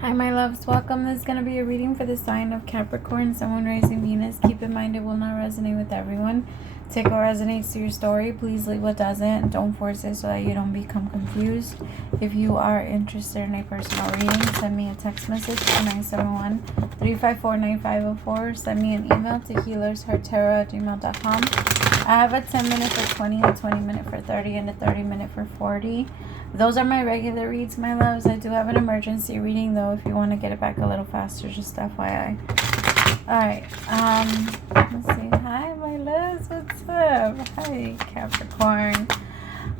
Hi, my loves. Welcome. This is going to be a reading for the sign of Capricorn, Sun, rising Venus. Keep in mind it will not resonate with everyone. Take what resonates to your story. Please leave what doesn't. Don't force it so that you don't become confused. If you are interested in a personal reading, send me a text message to 971-354-9504. Send me an email to HealersHeartTarot@gmail.com. I have a 10-minute for 20, a 20-minute for 30, and a 30-minute for 40. Those are my regular reads, my loves. I do have an emergency reading, though, if you want to get it back a little faster, just FYI. Alright, let's see. Hi, my loves. What's up? Hi, Capricorn.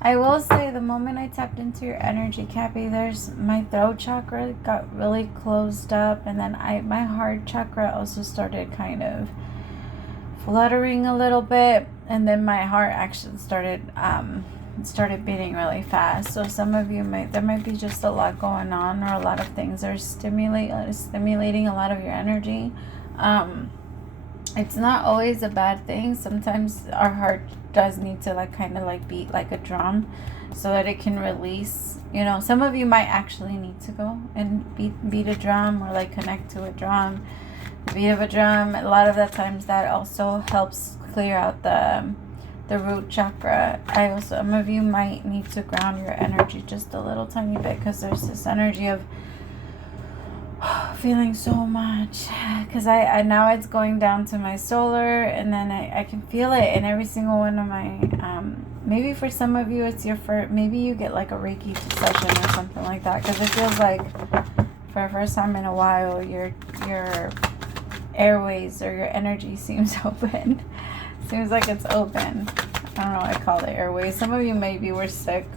I will say, the moment I tapped into your energy, Cappy, my throat chakra got really closed up, and then my heart chakra also started kind of fluttering a little bit, and then my heart actually started beating really fast. So some of you there might be just a lot going on, or a lot of things are stimulating a lot of your energy. It's not always a bad thing. Sometimes our heart does need to beat like a drum so that it can release. Some of you might actually need to go and beat a drum, or like connect to a drum. The beat of a drum, a lot of the times that also helps clear out the root chakra. Some of you might need to ground your energy just a little tiny bit, because there's this energy of feeling so much, because I now it's going down to my solar, and then I can feel it in every single one of my maybe for some of you it's your first, maybe you get like a Reiki session or something like that, because it feels like for the first time in a while your airways or your energy seems open. Seems like it's open. I don't know what I call it, airways. Some of you maybe were sick.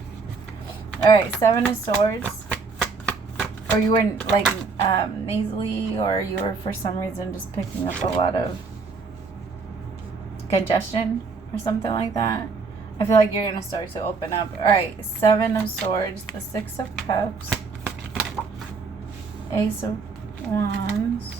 Alright, Seven of Swords. Or you were like nasally, or you were for some reason just picking up a lot of congestion or something like that. I feel like you're going to start to open up. Alright, Seven of Swords, the Six of Cups, Ace of Wands,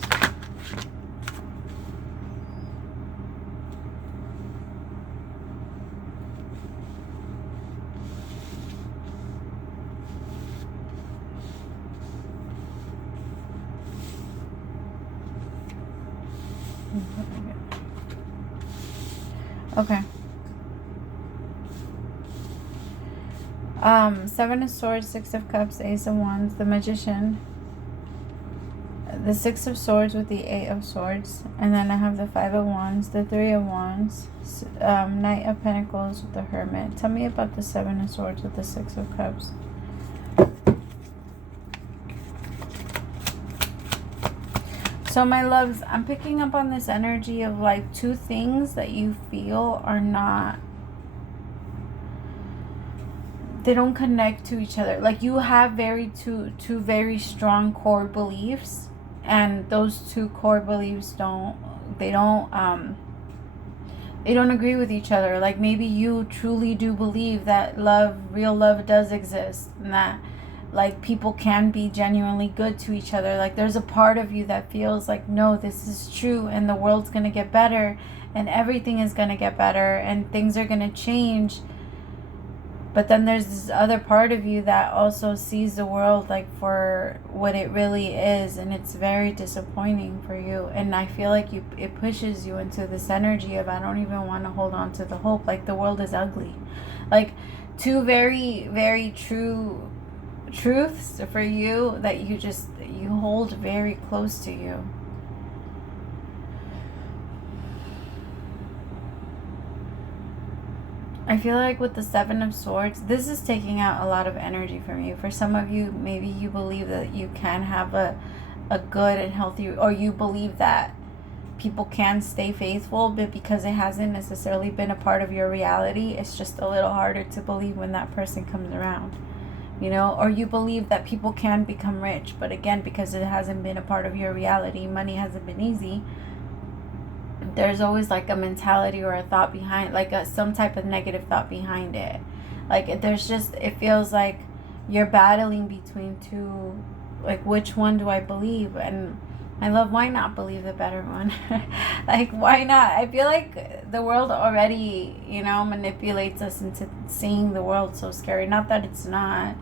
okay. Seven of Swords, Six of Cups, Ace of Wands, the Magician, the Six of Swords with the Eight of Swords, and then I have the Five of Wands, the Three of Wands, Knight of Pentacles with the Hermit. Tell me about the Seven of Swords with the Six of Cups. So my loves, I'm picking up on this energy of like two things that you feel are not, they don't connect to each other. Like you have two very strong core beliefs, and those two core beliefs don't agree with each other. Like maybe you truly do believe that real love does exist, and that like people can be genuinely good to each other. Like there's a part of you that feels like, no, this is true, and the world's gonna get better, and everything is gonna get better, and things are gonna change. But then there's this other part of you that also sees the world like for what it really is, and it's very disappointing for you. And I feel like it pushes you into this energy of, I don't even want to hold on to the hope. Like the world is ugly. Like two very, very true truths for you that you hold very close to you. I feel like with the Seven of Swords, this is taking out a lot of energy from you. For some of you, maybe you believe that you can have a good and healthy, or you believe that people can stay faithful, but because it hasn't necessarily been a part of your reality, it's just a little harder to believe when that person comes around. Or you believe that people can become rich, but again, because it hasn't been a part of your reality, money hasn't been easy, there's always like a mentality or a thought behind, like some type of negative thought behind it. Like it feels like you're battling between two, like which one do I believe? And my love, why not believe the better one? Like, why not? I feel like the world already, manipulates us into seeing the world so scary. Not that it's not,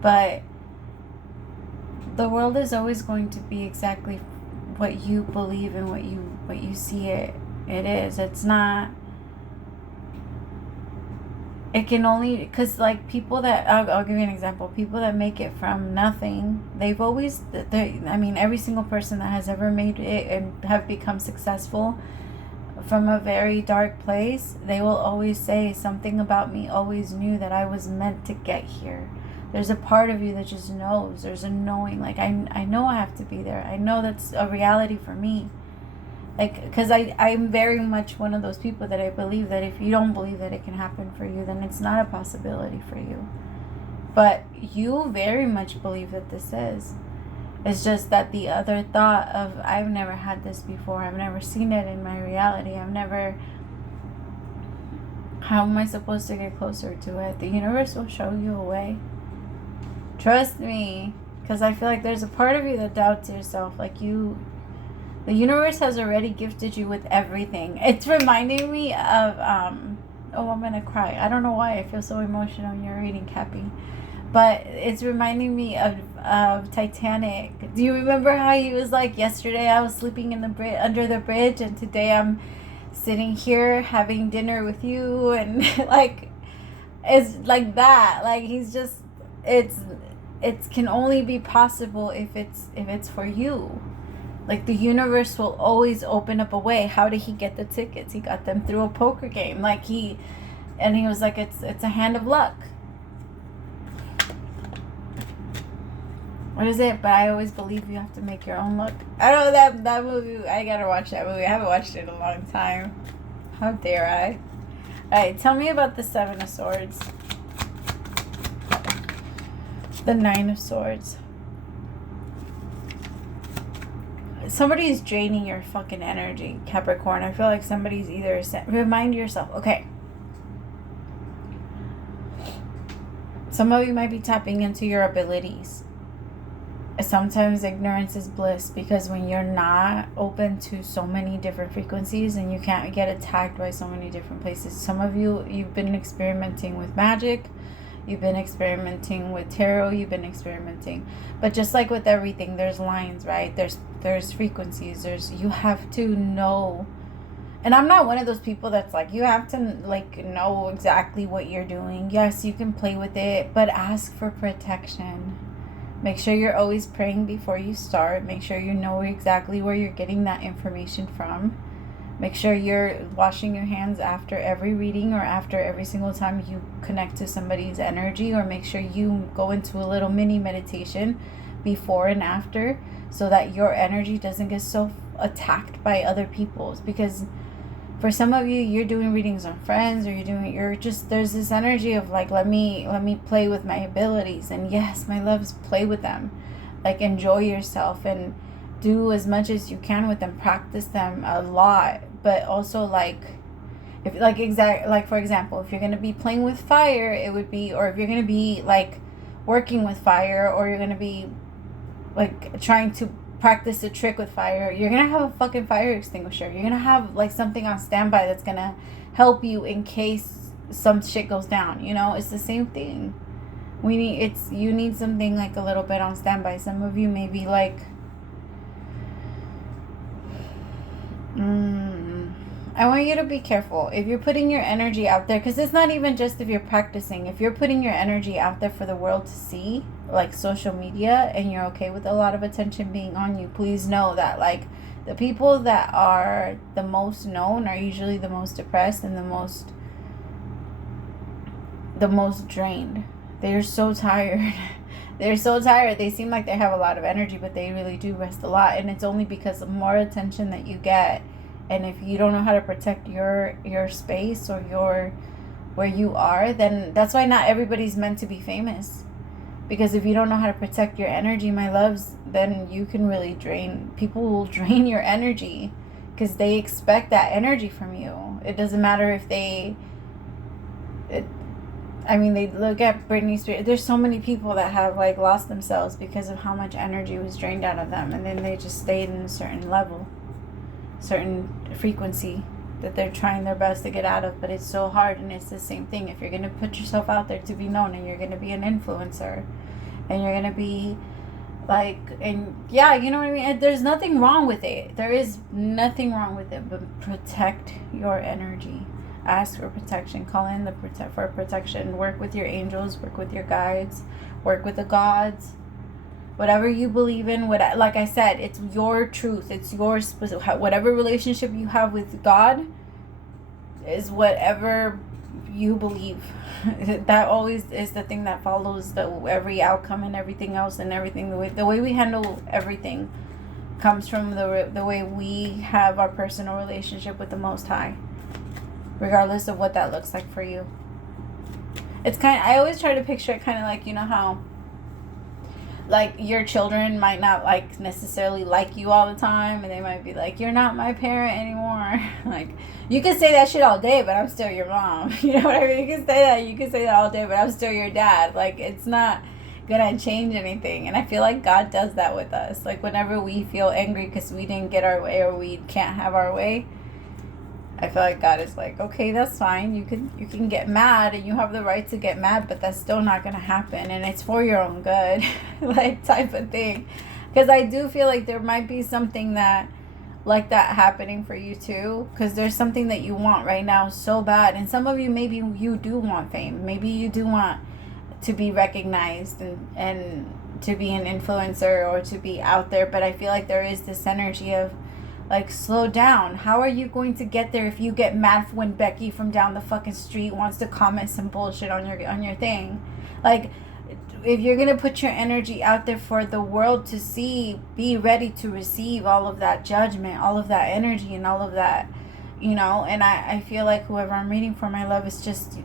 but The world is always going to be exactly what you believe and what you see it is. It's not. It can only, because like people that, I'll give you an example. People that make it from nothing, they've always, I mean, every single person that has ever made it and have become successful from a very dark place, they will always say something about me always knew that I was meant to get here. There's a part of you that just knows. There's a knowing, like I know I have to be there. I know that's a reality for me. Like, because I'm very much one of those people that I believe that if you don't believe that it can happen for you, then it's not a possibility for you. But you very much believe that this is. It's just that the other thought of, I've never had this before. I've never seen it in my reality. How am I supposed to get closer to it? The universe will show you a way. Trust me. Because I feel like there's a part of you that doubts yourself. Like the universe has already gifted you with everything. It's reminding me of, oh, I'm going to cry. I don't know why I feel so emotional when you're reading, Cappy. But it's reminding me of Titanic. Do you remember how he was like, yesterday I was sleeping in the under the bridge, and today I'm sitting here having dinner with you, and like, it's like that. Like, he's just, it can only be possible if it's for you. Like, the universe will always open up a way. How did he get the tickets? He got them through a poker game. Like, he was like, it's a hand of luck. What is it? But I always believe you have to make your own luck. I don't know, that movie. I gotta watch that movie. I haven't watched it in a long time. How dare I? Alright, tell me about the Seven of Swords. The Nine of Swords. Somebody's draining your fucking energy, Capricorn. I feel like somebody's either... Remind yourself. Okay. Some of you might be tapping into your abilities. Sometimes ignorance is bliss, because when you're not open to so many different frequencies and you can't get attacked by so many different places. Some of you've been experimenting with magic. You've been experimenting with tarot. You've been experimenting. But just like with everything, there's lines, right? There's frequencies. You have to know. And I'm not one of those people that's like, you have to like know exactly what you're doing. Yes, you can play with it, but ask for protection. Make sure you're always praying before you start. Make sure you know exactly where you're getting that information from. Make sure you're washing your hands after every reading or after every single time you connect to somebody's energy, or make sure you go into a little mini meditation before and after, so that your energy doesn't get so attacked by other people's. Because for some of you, you're doing readings on friends, or there's this energy of like, let me play with my abilities. And yes, my loves, play with them. Like, enjoy yourself and do as much as you can with them. Practice them a lot. But also, like, for example, if you're going to be playing with fire, it would be, or if you're going to be like working with fire, or you're going to be like trying to practice a trick with fire, you're going to have a fucking fire extinguisher. You're going to have like something on standby that's going to help you in case some shit goes down. You know, it's the same thing. You need something like a little bit on standby. Some of you may be like, I want you to be careful if you're putting your energy out there, because it's not even just if you're practicing. If you're putting your energy out there for the world to see, like social media, and you're okay with a lot of attention being on you, please know that like the people that are the most known are usually the most depressed and the most drained. They're so tired. They're so tired. They seem like they have a lot of energy, but they really do rest a lot. And it's only because of more attention that you get. And if you don't know how to protect your space or where you are, then that's why not everybody's meant to be famous. Because if you don't know how to protect your energy, my loves, then you can really people will drain your energy, because they expect that energy from you. It doesn't matter if they look at Britney Spears. There's so many people that have like lost themselves because of how much energy was drained out of them, and then they just stayed in a certain level, certain frequency that they're trying their best to get out of. But it's so hard. And it's the same thing. If you're going to put yourself out there to be known, and you're going to be an influencer, and you're going to be Like, and yeah, you know what I mean? And there's nothing wrong with it. There is nothing wrong with it, but protect your energy. Ask for protection. Call in for protection. Work with your angels, work with your guides, work with the gods. Whatever you believe in, like I said, it's your truth. It's yours. Whatever relationship you have with God is whatever you believe. That always is the thing that follows every outcome and everything else, and everything. The way we handle everything comes from the way we have our personal relationship with the Most High, regardless of what that looks like for you. It's I always try to picture it kind of like, you know how like your children might not like necessarily like you all the time, and they might be like, you're not my parent anymore. Like, you can say that shit all day, but I'm still your mom. You know what I mean? You can say that all day, but I'm still your dad. Like, it's not gonna change anything. And I feel like God does that with us. Like, whenever we feel angry because we didn't get our way, or we can't have our way, I feel like God is like, okay, that's fine. You can get mad, and you have the right to get mad, but that's still not going to happen. And it's for your own good, like, type of thing. Because I do feel like there might be something like that happening for you too. Because there's something that you want right now so bad. And some of you, maybe you do want fame. Maybe you do want to be recognized and to be an influencer or to be out there. But I feel like there is this energy of, like, slow down. How are you going to get there if you get mad when Becky from down the fucking street wants to comment some bullshit on your thing? Like, if you're gonna put your energy out there for the world to see, be ready to receive all of that judgment, all of that energy, and all of that, you know. And I feel like whoever I'm reading for, my love, is just,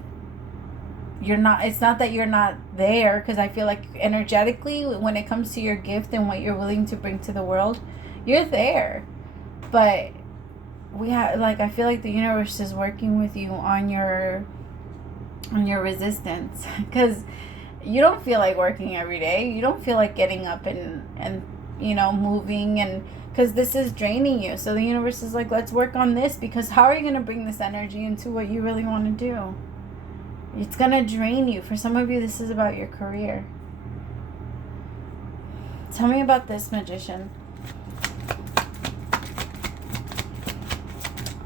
it's not that you're not there, because I feel like energetically, when it comes to your gift and what you're willing to bring to the world, you're there. But I feel like the universe is working with you on your resistance, because you don't feel like working every day. You don't feel like getting up and you know, moving, and because this is draining you. So the universe is like, let's work on this, because how are you going to bring this energy into what you really want to do? It's going to drain you. For some of you, this is about your career. Tell me about this, Magician.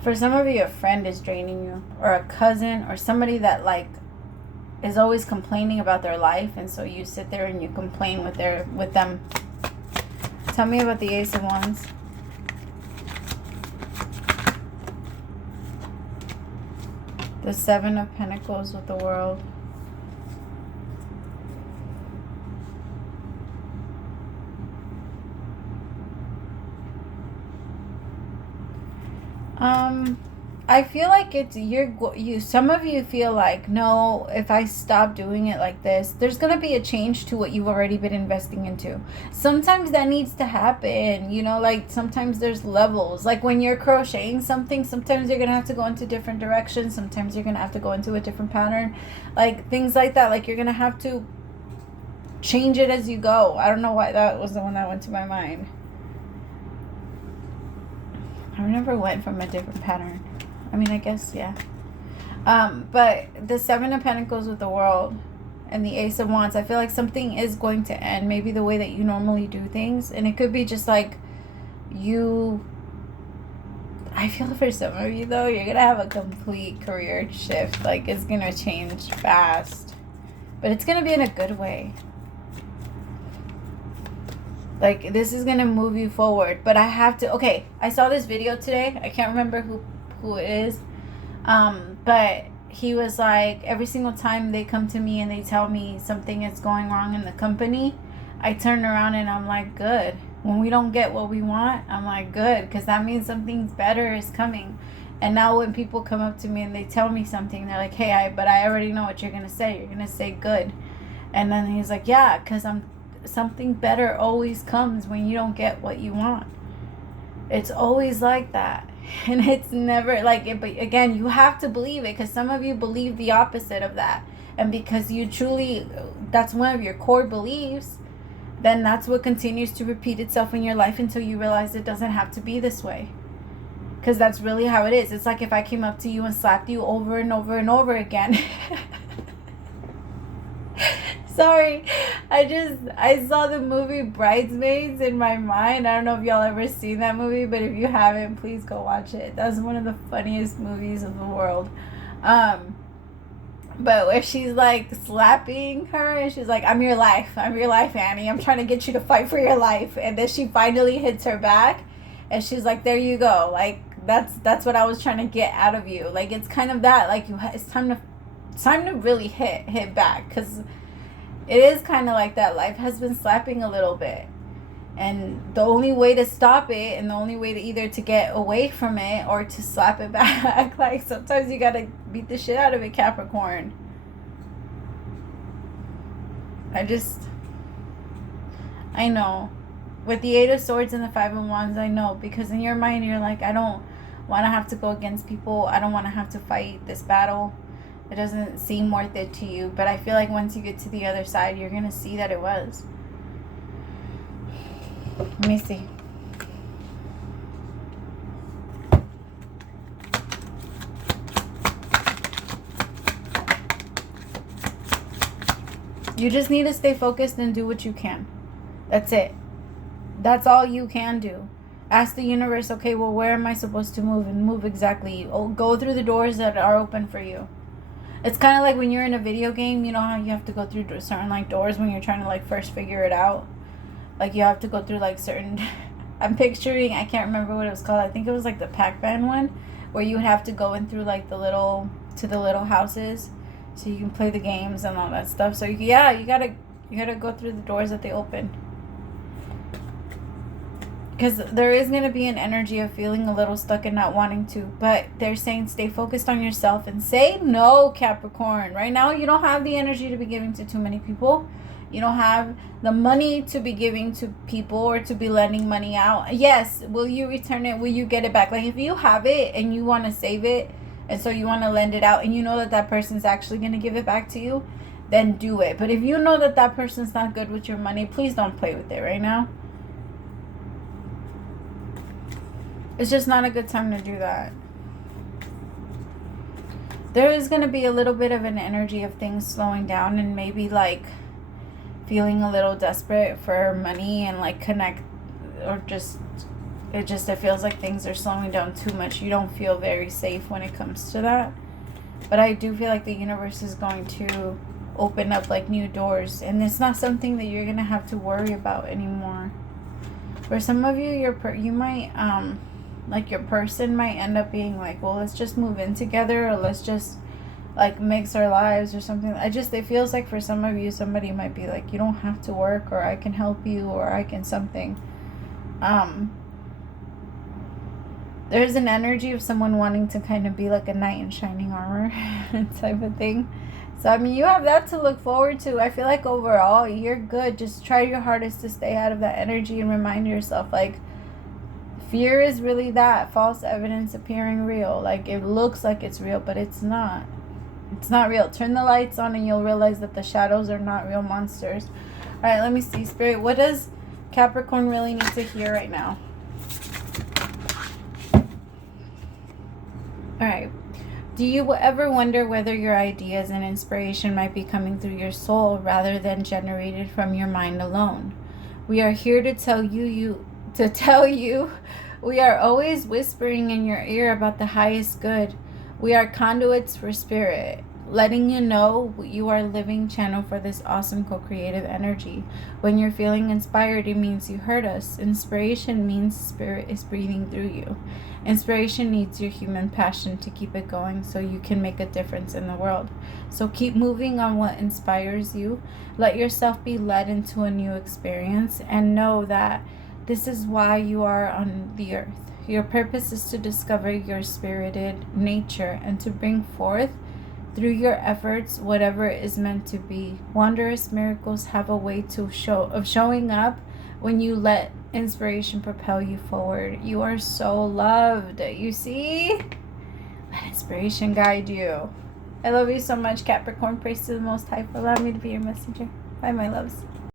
For some of you, a friend is draining you, or a cousin, or somebody that, like, is always complaining about their life, and so you sit there and you complain with them. Tell me about the Ace of Wands. The Seven of Pentacles with the World. I feel like it's some of you feel like, no, if I stop doing it like this, there's going to be a change to what you've already been investing into. Sometimes that needs to happen, you know, like sometimes there's levels. Like when you're crocheting something, sometimes you're going to have to go into different directions. Sometimes you're going to have to go into a different pattern, like things like that. Like you're going to have to change it as you go. I don't know why that was the one that went to my mind. I never went from a different pattern. I mean, I guess, yeah. But the Seven of Pentacles with the World and the Ace of Wands, I feel like something is going to end. Maybe the way that you normally do things. And it could be just like I feel for some of you, though, you're going to have a complete career shift. Like, it's going to change fast. But it's going to be in a good way. Like, this is going to move you forward. But I have to... Okay, I saw this video today. I can't remember who it is. But he was like, every single time they come to me and they tell me something is going wrong in the company, I turn around and I'm like, good. When we don't get what we want, I'm like, good. Because that means something better is coming. And now when people come up to me and they tell me something, they're like, hey, but I already know what you're going to say. You're going to say good. And then he's like, yeah, because something better always comes when you don't get what you want. It's always like that. And it's never like it. But again, you have to believe it, because some of you believe the opposite of that. And because you truly, that's one of your core beliefs, then that's what continues to repeat itself in your life until you realize it doesn't have to be this way. Because that's really how it is. It's like if I came up to you and slapped you over and over and over again. Sorry. I saw the movie Bridesmaids in my mind. I don't know if y'all ever seen that movie, but if you haven't, please go watch it. That's one of the funniest movies of the world. But where she's like slapping her and she's like, I'm your life, Annie. I'm trying to get you to fight for your life. And then she finally hits her back and she's like, there you go. Like, that's what I was trying to get out of you. Like, it's kind of that, like, it's time to really hit back, because it is kind of like that. Life has been slapping a little bit, and the only way to stop it, and the only way to either to get away from it or to slap it back, like, sometimes you gotta beat the shit out of it, Capricorn. I know. With the Eight of Swords and the Five of Wands, I know, because in your mind you're like, I don't want to have to go against people. I don't want to have to fight this battle. It doesn't seem worth it to you. But I feel like once you get to the other side, you're going to see that it was. Let me see. You just need to stay focused and do what you can. That's it. That's all you can do. Ask the universe, okay, well, where am I supposed to move? And move exactly. Go through the doors that are open for you. It's kind of like when you're in a video game, you know how you have to go through certain, like, doors when you're trying to, like, first figure it out? Like, you have to go through, like, certain... I'm picturing, I can't remember what it was called. I think it was, like, the Pac-Man one, where you would have to go in through, like, the little houses so you can play the games and all that stuff. So, yeah, you gotta go through the doors that they open. Because there is going to be an energy of feeling a little stuck and not wanting to. But they're saying stay focused on yourself and say no, Capricorn. Right now, you don't have the energy to be giving to too many people. You don't have the money to be giving to people or to be lending money out. Yes, will you return it? Will you get it back? Like, if you have it and you want to save it, and so you want to lend it out, and you know that that person's actually going to give it back to you, then do it. But if you know that that person's not good with your money, please don't play with it right now. It's just not a good time to do that. There is going to be a little bit of an energy of things slowing down and maybe, like, feeling a little desperate for money and, like, connect, or it feels like things are slowing down too much. You don't feel very safe when it comes to that. But I do feel like the universe is going to open up, like, new doors, and it's not something that you're going to have to worry about anymore. For some of you, you might like, your person might end up being like, well, let's just move in together, or let's just, like, mix our lives or something. It feels like for some of you, somebody might be like, you don't have to work, or I can help you, or I can something. There's an energy of someone wanting to kind of be like a knight in shining armor type of thing. So, I mean, you have that to look forward to. I feel like overall, you're good. Just try your hardest to stay out of that energy and remind yourself, like, fear is really that false evidence appearing real. Like, it looks like it's real, but it's not. It's not real. Turn the lights on and you'll realize that the shadows are not real monsters. All right, let me see, Spirit. What does Capricorn really need to hear right now? All right. Do you ever wonder whether your ideas and inspiration might be coming through your soul rather than generated from your mind alone? We are here to tell you we are always whispering in your ear about the highest good. We are conduits for spirit, letting you know you are a living channel for this awesome co-creative energy. When you're feeling inspired, it means you heard us. Inspiration means spirit is breathing through you. Inspiration needs your human passion to keep it going so you can make a difference in the world. So keep moving on what inspires you. Let yourself be led into a new experience, and know that this is why you are on the earth. Your purpose is to discover your spirited nature and to bring forth through your efforts whatever is meant to be. Wondrous miracles have a way of showing up when you let inspiration propel you forward. You are so loved. You see? Let inspiration guide you. I love you so much, Capricorn. Praise to the Most High for allowing me to be your messenger. Bye, my loves.